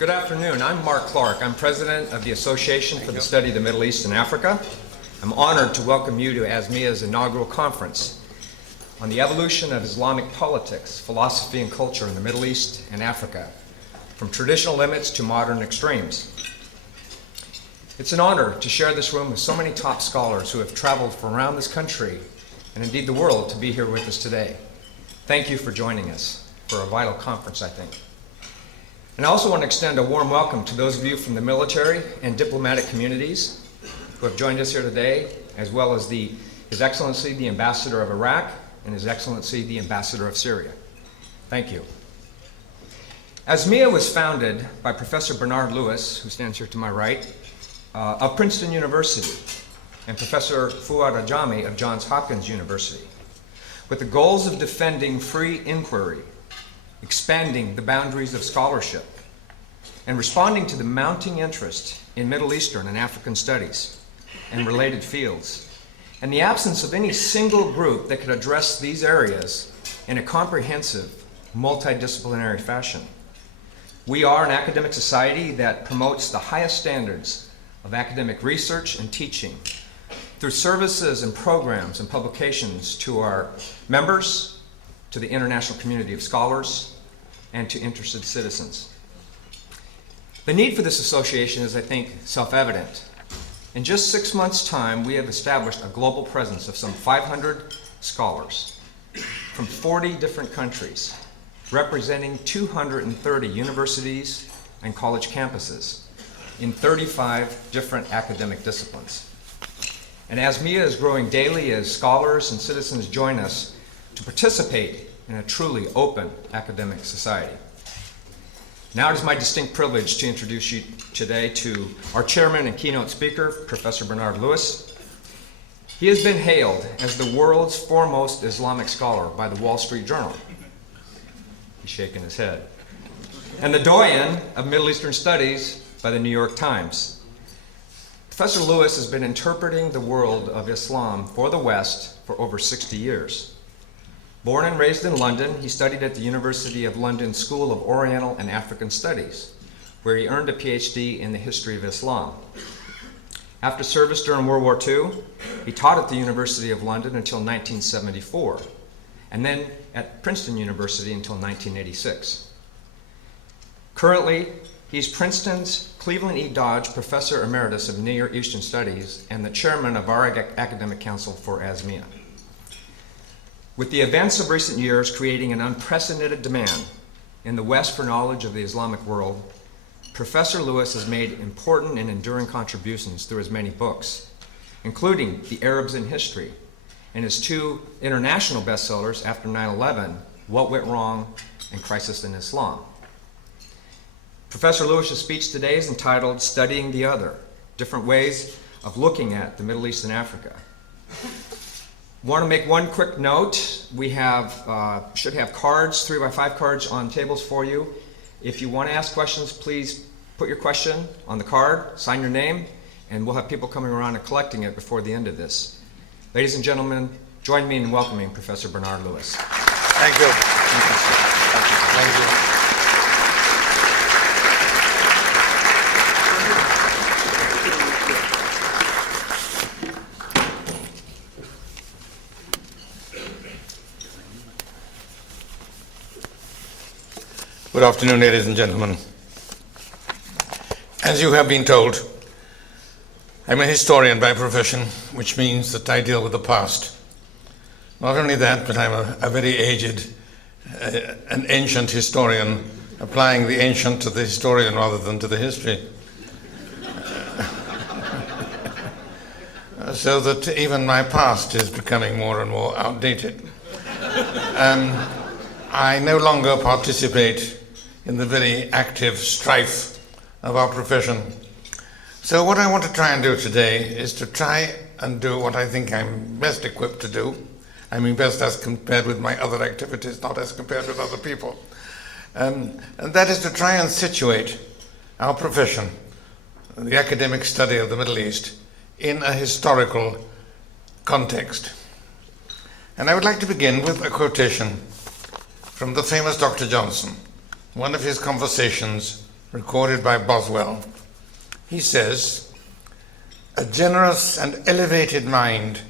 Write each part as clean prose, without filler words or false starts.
Good afternoon. I'm Mark Clark. I'm president of the Association for the Study of the Middle East and Africa. I'm honored to welcome you to ASMEA's inaugural conference on the evolution of Islamic politics, philosophy, and culture in the Middle East and Africa, from traditional limits to modern extremes. It's an honor to share this room with so many top scholars who have traveled from around this country and indeed the world to be here with us today. Thank you for joining us for a vital conference, I think. And I also want to extend a warm welcome to those of you from the military and diplomatic communities who have joined us here today, as well as His Excellency, the Ambassador of Iraq, and His Excellency, the Ambassador of Syria. Thank you. ASMEA was founded by Professor Bernard Lewis, who stands here to my right, of Princeton University, and Professor Fuad Ajami of Johns Hopkins University, with the goals of defending free inquiry, expanding the boundaries of scholarship, and responding to the mounting interest in Middle Eastern and African studies and related fields, and the absence of any single group that could address these areas in a comprehensive, multidisciplinary fashion. We are an academic society that promotes the highest standards of academic research and teaching through services and programs and publications to our members, to the international community of scholars, and to interested citizens. The need for this association is, I think, self-evident. In just 6 months' time, we have established a global presence of some 500 scholars from 40 different countries, representing 230 universities and college campuses in 35 different academic disciplines. And ASMEA is growing daily as scholars and citizens join us to participate in a truly open academic society. Now it is my distinct privilege to introduce you today to our chairman and keynote speaker, Professor Bernard Lewis. He has been hailed as the world's foremost Islamic scholar by the Wall Street Journal. He's shaking his head. And the doyen of Middle Eastern Studies by the New York Times. Professor Lewis has been interpreting the world of Islam for the West for over 60 years. Born and raised in London, he studied at the University of London School of Oriental and African Studies, where he earned a PhD in the history of Islam. After service during World War II, he taught at the University of London until 1974, and then at Princeton University until 1986. Currently, he's Princeton's Cleveland E. Dodge Professor Emeritus of Near Eastern Studies and the chairman of our academic council for ASMEA. With the events of recent years creating an unprecedented demand in the West for knowledge of the Islamic world, Professor Lewis has made important and enduring contributions through his many books, including The Arabs in History and his 2 international bestsellers after 9/11, What Went Wrong and Crisis in Islam. Professor Lewis's speech today is entitled Studying the Other, Different Ways of Looking at the Middle East and Africa. Want to make one quick note. We should have cards, 3x5 cards on tables for you. If you want to ask questions, please put your question on the card, sign your name, and we'll have people coming around and collecting it before the end of this. Ladies and gentlemen, join me in welcoming Professor Bernard Lewis. Thank you. Thank you. Good afternoon, ladies and gentlemen. As you have been told, I'm a historian by profession, which means that I deal with the past. Not only that, but I'm a very aged, an ancient historian, applying the ancient to the historian rather than to the history. So that even my past is becoming more and more outdated. I no longer participate in the very active strife of our profession. So what I want to try and do today is to try and do what I think I'm best equipped to do. I mean best as compared with my other activities, not as compared with other people. And that is to try and situate our profession, the academic study of the Middle East, in a historical context. And I would like to begin with a quotation from the famous Dr. Johnson, one of his conversations recorded by Boswell. He says, "A generous and elevated mind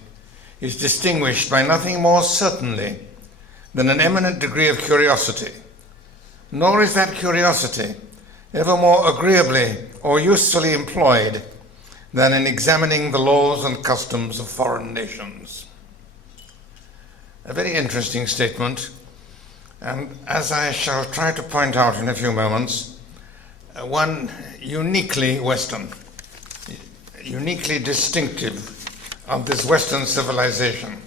is distinguished by nothing more certainly than an eminent degree of curiosity, nor is that curiosity ever more agreeably or usefully employed than in examining the laws and customs of foreign nations." A very interesting statement, and as I shall try to point out in a few moments, one uniquely Western, uniquely distinctive of this Western civilization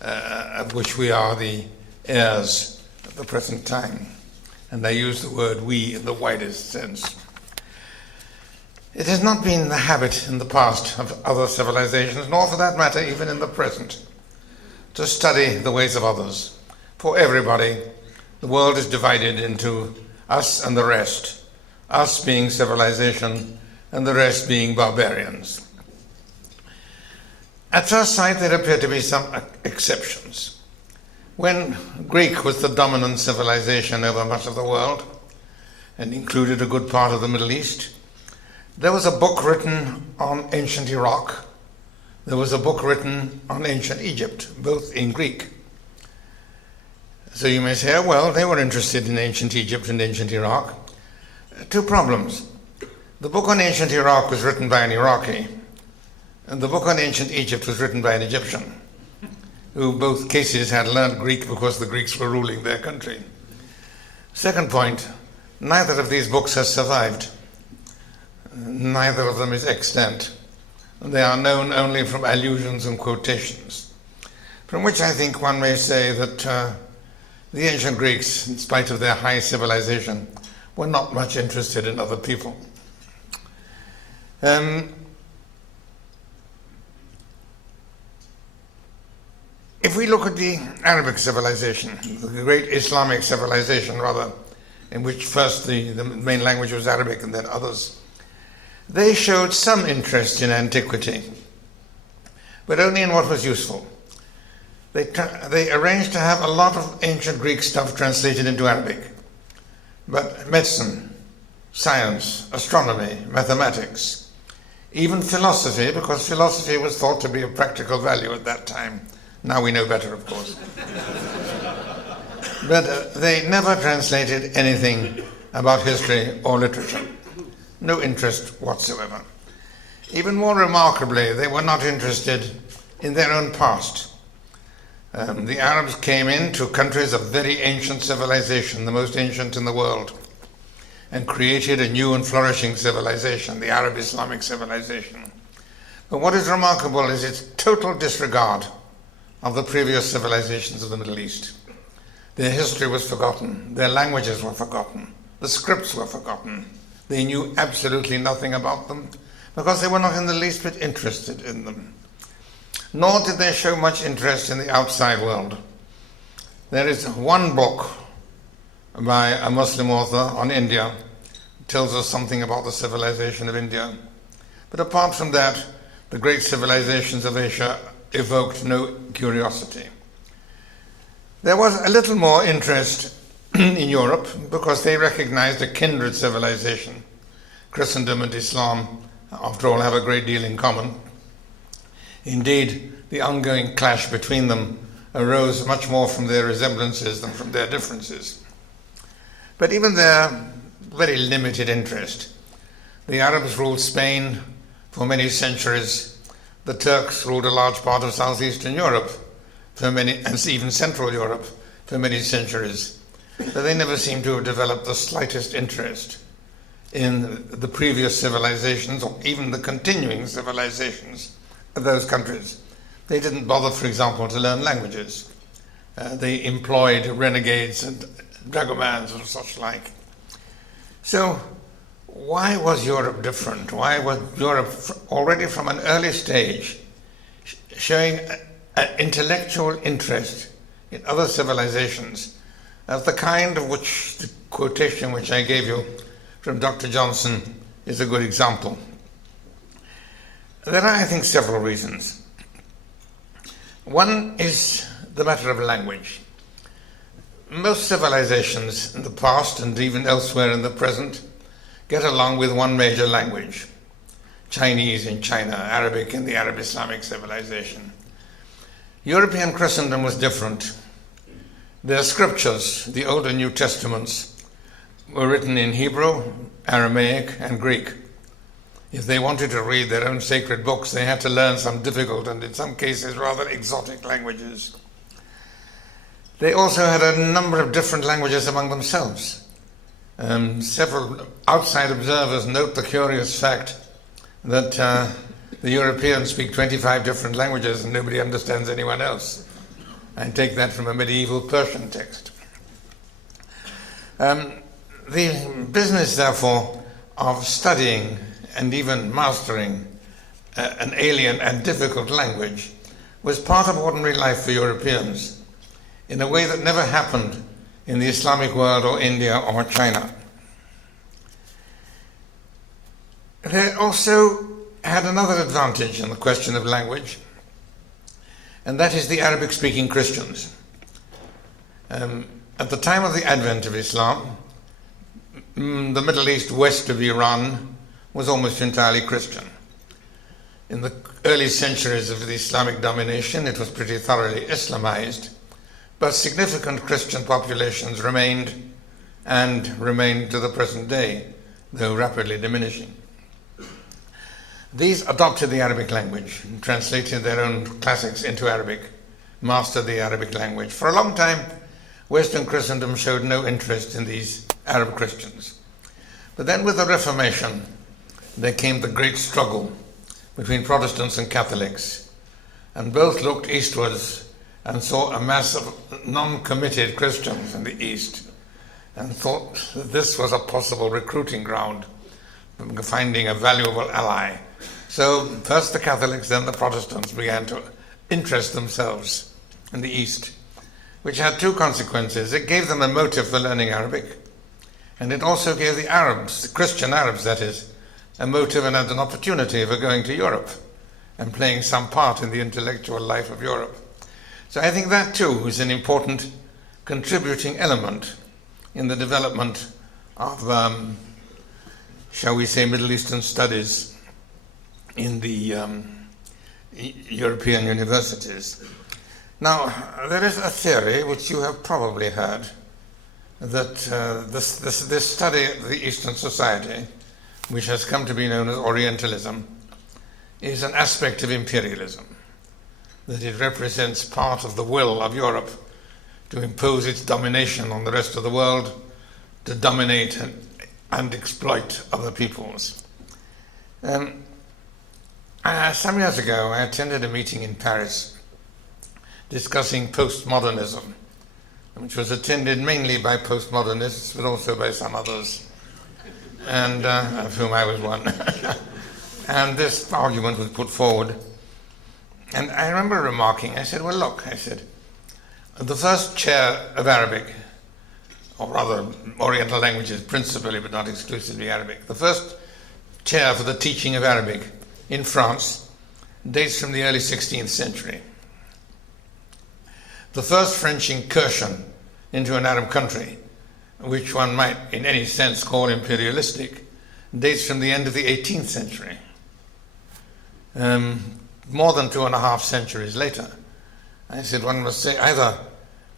of which we are the heirs at the present time. And I use the word we in the widest sense. It has not been the habit in the past of other civilizations, nor for that matter even in the present, to study the ways of others. For everybody, the world is divided into us and the rest, us being civilization and the rest being barbarians. At first sight, there appear to be some exceptions. When Greek was the dominant civilization over much of the world, and included a good part of the Middle East, there was a book written on ancient Iraq. There was a book written on ancient Egypt, both in Greek. So you may say, well, they were interested in ancient Egypt and ancient Iraq. Two problems. The book on ancient Iraq was written by an Iraqi, and the book on ancient Egypt was written by an Egyptian, who both cases had learned Greek because the Greeks were ruling their country. Second point, neither of these books has survived. Neither of them is extant. They are known only from allusions and quotations, from which I think one may say that the ancient Greeks, in spite of their high civilization, were not much interested in other people. If we look at the Arabic civilization, the great Islamic civilization rather, in which first the main language was Arabic and then others, they showed some interest in antiquity, but only in what was useful. They arranged to have a lot of ancient Greek stuff translated into Arabic, but medicine, science, astronomy, mathematics, even philosophy, because philosophy was thought to be of practical value at that time. Now we know better, of course. But they never translated anything about history or literature. No interest whatsoever. Even more remarkably, they were not interested in their own past. The Arabs came into countries of very ancient civilization, the most ancient in the world, and created a new and flourishing civilization, the Arab Islamic civilization. But what is remarkable is its total disregard of the previous civilizations of the Middle East. Their history was forgotten, their languages were forgotten, the scripts were forgotten. They knew absolutely nothing about them because they were not in the least bit interested in them. Nor did they show much interest in the outside world. There is one book by a Muslim author on India, tells us something about the civilization of India. But apart from that, the great civilizations of Asia evoked no curiosity. There was a little more interest in Europe because they recognized a kindred civilization. Christendom and Islam, after all, have a great deal in common. Indeed, the ongoing clash between them arose much more from their resemblances than from their differences. But even their very limited interest. The Arabs ruled Spain for many centuries. The Turks ruled a large part of southeastern Europe for many, and even Central Europe for many centuries. But they never seem to have developed the slightest interest in the previous civilizations or even the continuing civilizations of those countries. They didn't bother, for example, to learn languages. They employed renegades and dragomans and such like. So why was Europe different? Why was Europe already from an early stage showing an intellectual interest in other civilizations of the kind of which the quotation which I gave you from Dr. Johnson is a good example? There are, I think, several reasons. One is the matter of language. Most civilizations in the past and even elsewhere in the present get along with one major language. Chinese in China, Arabic in the Arab Islamic civilization. European Christendom was different. Their scriptures, the Old and New Testaments, were written in Hebrew, Aramaic, and Greek. If they wanted to read their own sacred books, they had to learn some difficult and in some cases rather exotic languages. They also had a number of different languages among themselves. Several outside observers note the curious fact that the Europeans speak 25 different languages and nobody understands anyone else. I take that from a medieval Persian text. The business, therefore, of studying and even mastering an alien and difficult language was part of ordinary life for Europeans in a way that never happened in the Islamic world or India or China. They also had another advantage in the question of language, and that is the Arabic-speaking Christians. At the time of the advent of Islam, the Middle East west of Iran was almost entirely Christian. In the early centuries of the Islamic domination, it was pretty thoroughly Islamized, but significant Christian populations remained and remain to the present day, though rapidly diminishing. These adopted the Arabic language, translated their own classics into Arabic, mastered the Arabic language. For a long time, Western Christendom showed no interest in these Arab Christians. But then with the Reformation, there came the great struggle between Protestants and Catholics, and both looked eastwards and saw a mass of non-committed Christians in the East and thought that this was a possible recruiting ground for finding a valuable ally. So first the Catholics, then the Protestants began to interest themselves in the East, which had two consequences. It gave them a motive for learning Arabic, and it also gave the Arabs, the Christian Arabs that is, a motive and an opportunity for going to Europe and playing some part in the intellectual life of Europe. So I think that too is an important contributing element in the development of, shall we say, Middle Eastern studies in the European universities. Now, there is a theory which you have probably heard that this study of the Eastern society, which has come to be known as Orientalism, is an aspect of imperialism, that it represents part of the will of Europe to impose its domination on the rest of the world, to dominate and exploit other peoples. Some years ago, I attended a meeting in Paris discussing postmodernism, which was attended mainly by postmodernists, but also by some others, and of whom I was one. And this argument was put forward. And I remember remarking, I said, well, look, I said, the first chair of Arabic, or rather Oriental languages principally, but not exclusively Arabic, the first chair for the teaching of Arabic in France dates from the early 16th century. The first French incursion into an Arab country, which one might in any sense call imperialistic, dates from the end of the 18th century. More than 2.5 centuries later. I said one must say either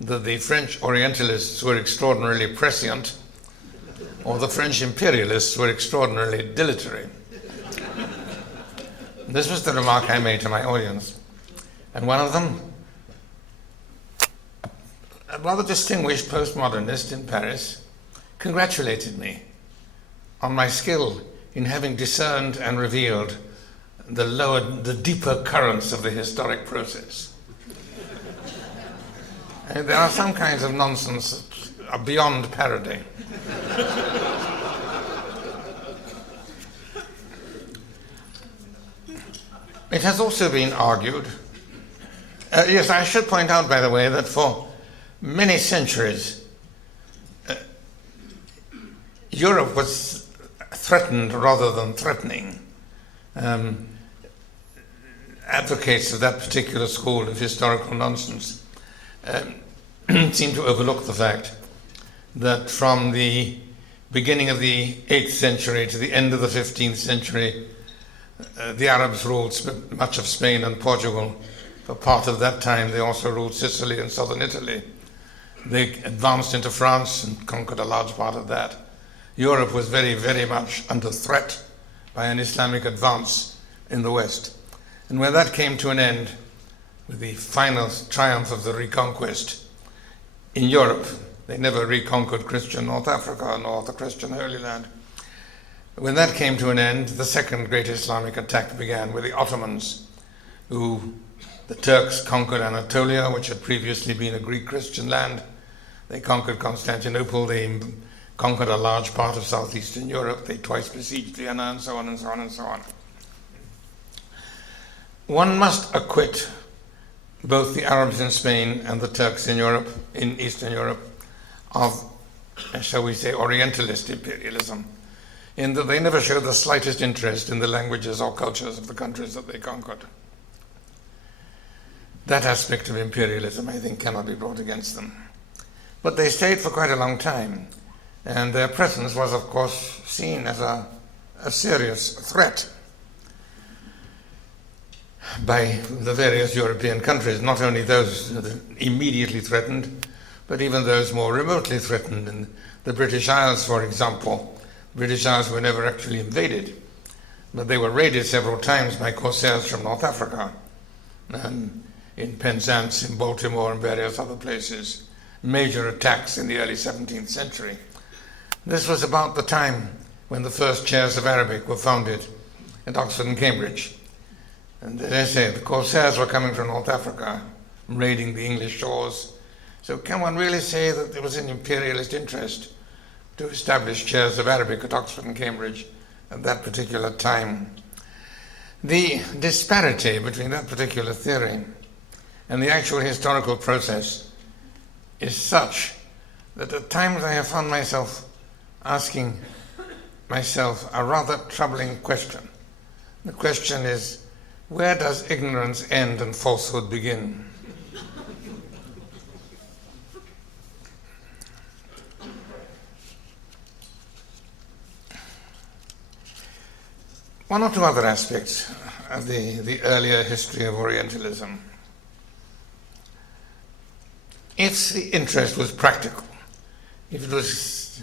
that the French Orientalists were extraordinarily prescient or the French imperialists were extraordinarily dilatory. This was the remark I made to my audience. And one of them, a rather distinguished postmodernist in Paris, congratulated me on my skill in having discerned and revealed the deeper currents of the historic process. And there are some kinds of nonsense that are beyond parody. It has also been argued, yes, I should point out, by the way, that for many centuries, Europe was threatened rather than threatening. Advocates of that particular school of historical nonsense seem to overlook the fact that from the beginning of the 8th century to the end of the 15th century, the Arabs ruled much of Spain and Portugal. For part of that time, they also ruled Sicily and southern Italy. They advanced into France and conquered a large part of that. Europe was very, very much under threat by an Islamic advance in the West. And when that came to an end, with the final triumph of the reconquest in Europe, they never reconquered Christian North Africa nor the Christian Holy Land. When that came to an end, the second great Islamic attack began with the Ottomans, who the Turks conquered Anatolia, which had previously been a Greek Christian land. They conquered Constantinople. They conquered a large part of southeastern Europe. They twice besieged Vienna, and so on and so on and so on. One must acquit both the Arabs in Spain and the Turks in Europe, in Eastern Europe, of, shall we say, Orientalist imperialism, in that they never showed the slightest interest in the languages or cultures of the countries that they conquered. That aspect of imperialism, I think, cannot be brought against them. But they stayed for quite a long time, and their presence was, of course, seen as a serious threat by the various European countries, not only those immediately threatened, but even those more remotely threatened. In the British Isles, for example, the British Isles were never actually invaded, but they were raided several times by corsairs from North Africa, in Penzance, in Baltimore, and various other places. Major attacks in the early 17th century. This was about the time when the first chairs of Arabic were founded at Oxford and Cambridge. And as I say, the corsairs were coming from North Africa, raiding the English shores. So can one really say that there was an imperialist interest to establish chairs of Arabic at Oxford and Cambridge at that particular time? The disparity between that particular theory and the actual historical process is such that at times I have found myself asking myself a rather troubling question. The question is, where does ignorance end and falsehood begin? One or two other aspects of the earlier history of Orientalism. If the interest was practical, if it was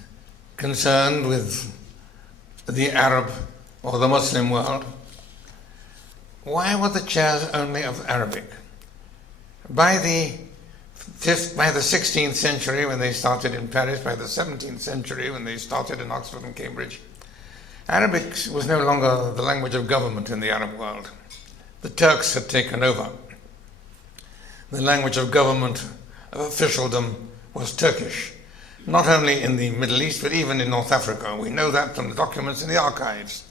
concerned with the Arab or the Muslim world, why were the chairs only of Arabic? By the 16th century, when they started in Paris, by the 17th century, when they started in Oxford and Cambridge, Arabic was no longer the language of government in the Arab world. The Turks had taken over. The language of government, of officialdom, was Turkish, not only in the Middle East, but even in North Africa. We know that from the documents in the archives.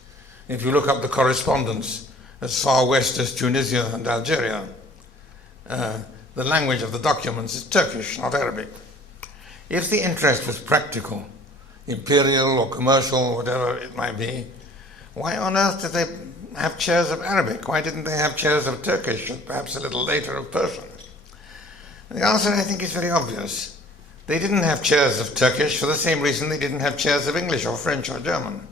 If you look up the correspondence as far west as Tunisia and Algeria, the language of the documents is Turkish, not Arabic. If the interest was practical, imperial or commercial, whatever it might be, why on earth did they have chairs of Arabic? Why didn't they have chairs of Turkish, and perhaps a little later of Persian? And the answer, I think, is very obvious. They didn't have chairs of Turkish for the same reason they didn't have chairs of English or French or German.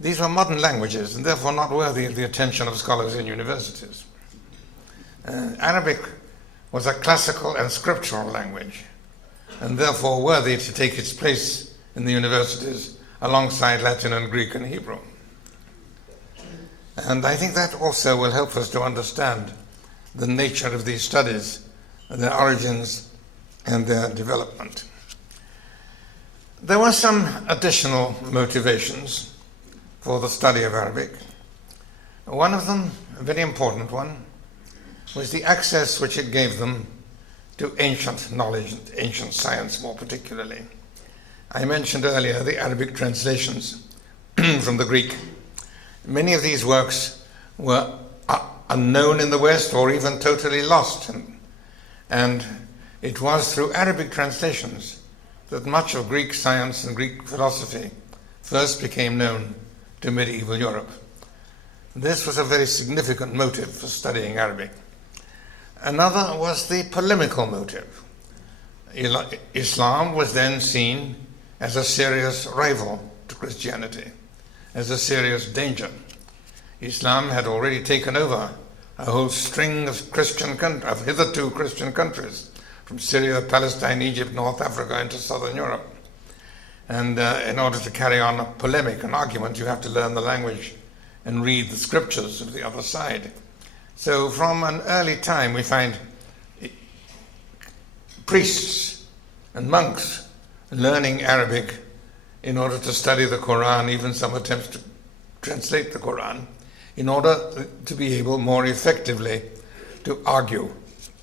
These were modern languages and therefore not worthy of the attention of scholars in universities. Arabic was a classical and scriptural language, and therefore worthy to take its place in the universities alongside Latin and Greek and Hebrew. And I think that also will help us to understand the nature of these studies, their origins and their development. There were some additional motivations for the study of Arabic. One of them, a very important one, was the access which it gave them to ancient knowledge, ancient science more particularly. I mentioned earlier the Arabic translations from the Greek. Many of these works were unknown in the West or even totally lost. And it was through Arabic translations that much of Greek science and Greek philosophy first became known to medieval Europe. This was a very significant motive for studying Arabic. Another was the polemical motive. Islam was then seen as a serious rival to Christianity, as a serious danger. Islam had already taken over a whole string of hitherto Christian countries, from Syria, Palestine, Egypt, North Africa, into Southern Europe. And in order to carry on a polemic, an argument, you have to learn the language and read the scriptures of the other side. So from an early time, we find priests and monks learning Arabic in order to study the Quran, even some attempts to translate the Quran, in order to be able more effectively to argue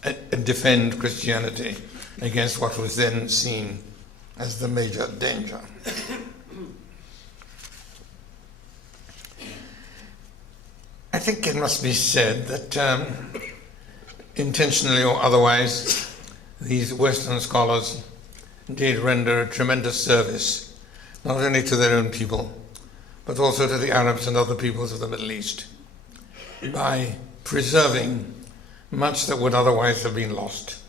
and defend Christianity against what was then seen as the major danger. I think it must be said that intentionally or otherwise, these Western scholars did render a tremendous service, not only to their own people, but also to the Arabs and other peoples of the Middle East, by preserving much that would otherwise have been lost.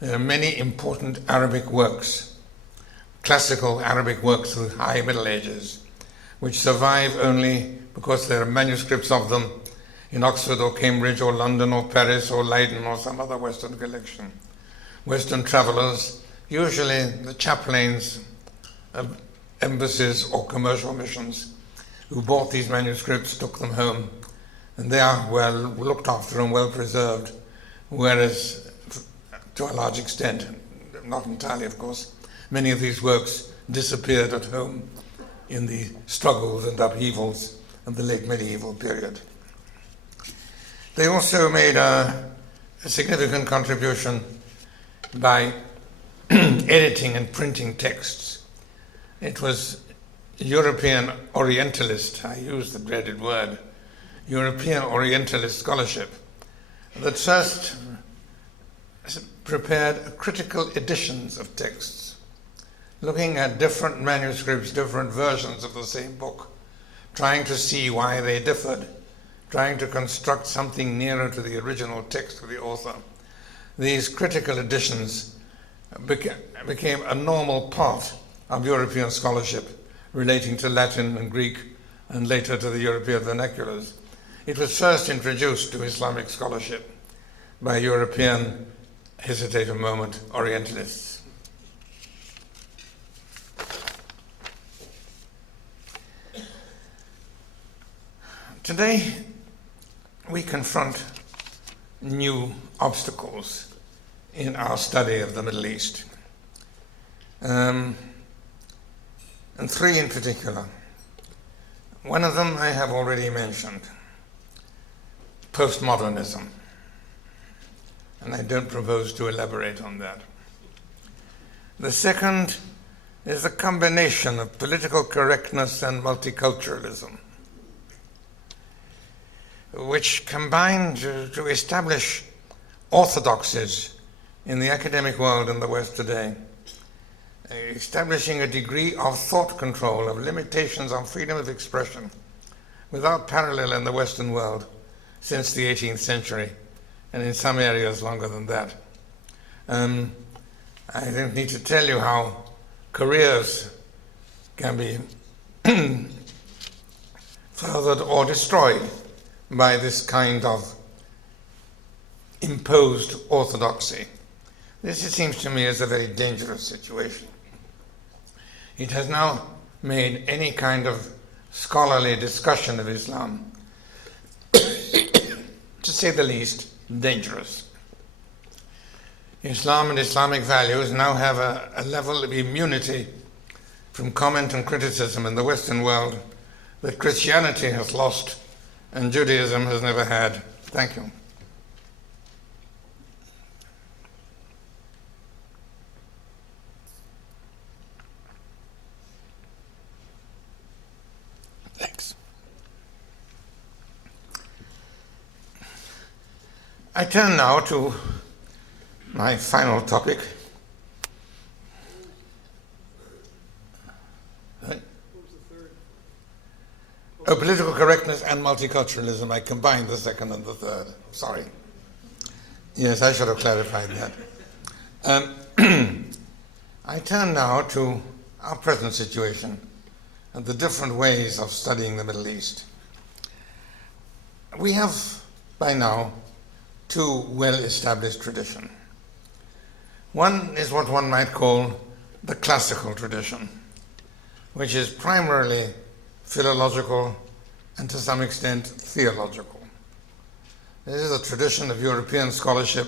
There are many important Arabic works, classical Arabic works of the High Middle Ages, which survive only because there are manuscripts of them in Oxford or Cambridge or London or Paris or Leiden or some other Western collection. Western travelers, usually the chaplains of embassies or commercial missions, who bought these manuscripts, took them home, and they are well looked after and well preserved, whereas to a large extent, not entirely of course, many of these works disappeared at home in the struggles and upheavals of the late medieval period. They also made a significant contribution by editing and printing texts. It was European Orientalist, I use the dreaded word, European Orientalist scholarship that first prepared critical editions of texts, looking at different manuscripts, different versions of the same book, trying to see why they differed, trying to construct something nearer to the original text of the author. These critical editions became a normal part of European scholarship relating to Latin and Greek and later to the European vernaculars. It was first introduced to Islamic scholarship by European, hesitate a moment, Orientalists. Today, we confront new obstacles in our study of the Middle East, and three in particular. One of them I have already mentioned, postmodernism, and I don't propose to elaborate on that. The second is a combination of political correctness and multiculturalism, which combine to establish orthodoxies in the academic world in the West today, establishing a degree of thought control, of limitations on freedom of expression, without parallel in the Western world since the 18th century, and in some areas longer than that. I don't need to tell you how careers can be furthered or destroyed by this kind of imposed orthodoxy. This, it seems to me, is a very dangerous situation. It has now made any kind of scholarly discussion of Islam, to say the least, dangerous. Islam and Islamic values now have a level of immunity from comment and criticism in the Western world that Christianity has lost and Judaism has never had. Thank you. Thanks. I turn now to my final topic. Oh, political correctness and multiculturalism. I combined the second and the third. Sorry. Yes, I should have clarified that. I turn now to our present situation and the different ways of studying the Middle East. We have, by now, two well-established traditions. One is what one might call the classical tradition, which is primarily philological and to some extent theological. This is a tradition of European scholarship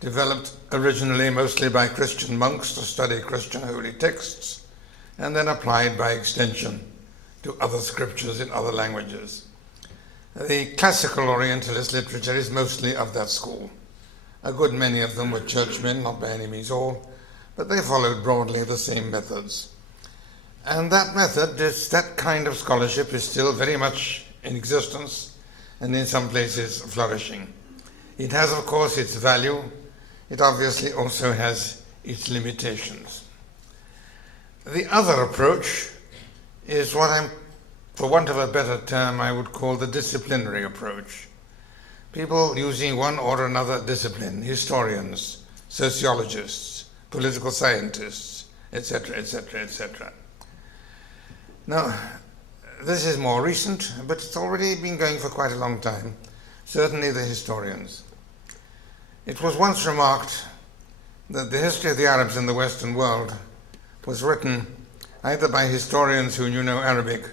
developed originally mostly by Christian monks to study Christian holy texts and then applied by extension to other scriptures in other languages. The classical Orientalist literature is mostly of that school. A good many of them were churchmen, not by any means all, but they followed broadly the same methods. And that that kind of scholarship is still very much in existence and in some places flourishing. It has, of course, its value. It obviously also has its limitations. The other approach is what for want of a better term, I would call the disciplinary approach. People using one or another discipline, historians, sociologists, political scientists, etc., etc., etc. Now, this is more recent, but it's already been going for quite a long time, certainly the historians. It was once remarked that the history of the Arabs in the Western world was written either by historians who knew no Arabic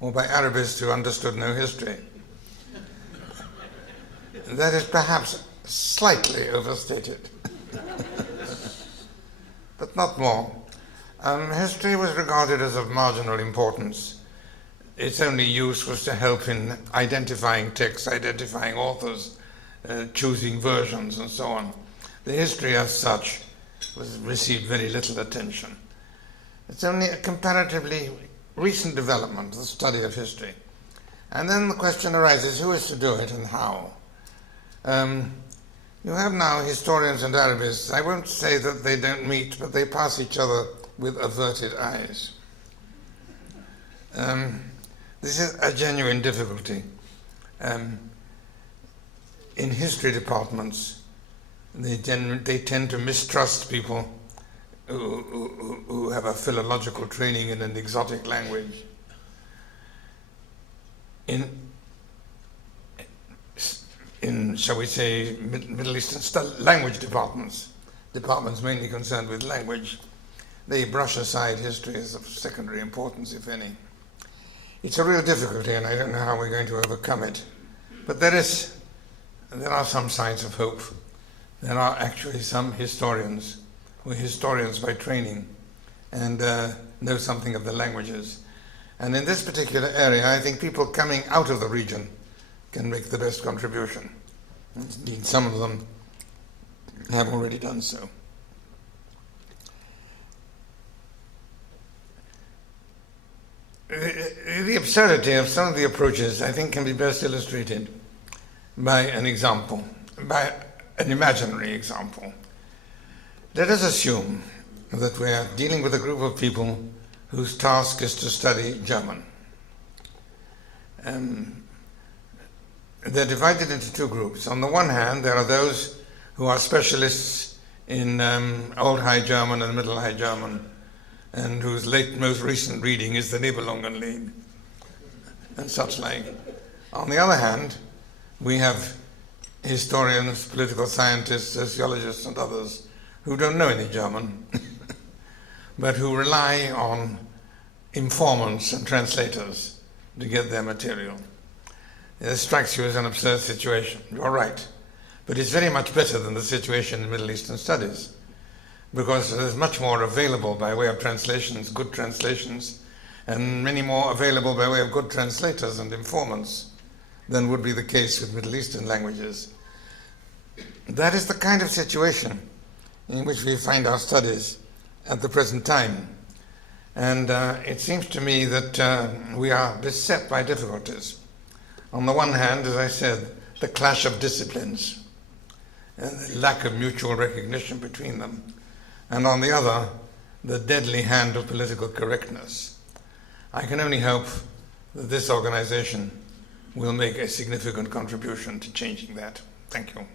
or by Arabists who understood no history. That is perhaps slightly overstated, but not more. History was regarded as of marginal importance. Its only use was to help in identifying texts, identifying authors, choosing versions, and so on. The history as such received very little attention. It's only a comparatively recent development, the study of history. And then the question arises, who is to do it and how? You have now historians and Arabists. I won't say that they don't meet, but they pass each other with averted eyes. This is a genuine difficulty. In history departments, they tend to mistrust people who have a philological training in an exotic language. In shall we say, Middle Eastern language departments mainly concerned with language, they brush aside history as of secondary importance, if any. It's a real difficulty, and I don't know how we're going to overcome it. But there are some signs of hope. There are actually some historians who are historians by training and know something of the languages. And in this particular area, I think people coming out of the region can make the best contribution. Indeed, some of them have already done so. The absurdity of some of the approaches, I think, can be best illustrated by an example, by an imaginary example. Let us assume that we are dealing with a group of people whose task is to study German. They're divided into two groups. On the one hand, there are those who are specialists in Old High German and Middle High German, and whose most recent reading is the Nibelungenlied and such like. On the other hand, we have historians, political scientists, sociologists, and others who don't know any German, but who rely on informants and translators to get their material. This strikes you as an absurd situation. You're right. But it's very much better than the situation in Middle Eastern studies, because there's much more available by way of translations, good translations, and many more available by way of good translators and informants than would be the case with Middle Eastern languages. That is the kind of situation in which we find our studies at the present time. And it seems to me that we are beset by difficulties. On the one hand, as I said, the clash of disciplines and the lack of mutual recognition between them. And on the other, the deadly hand of political correctness. I can only hope that this organization will make a significant contribution to changing that. Thank you.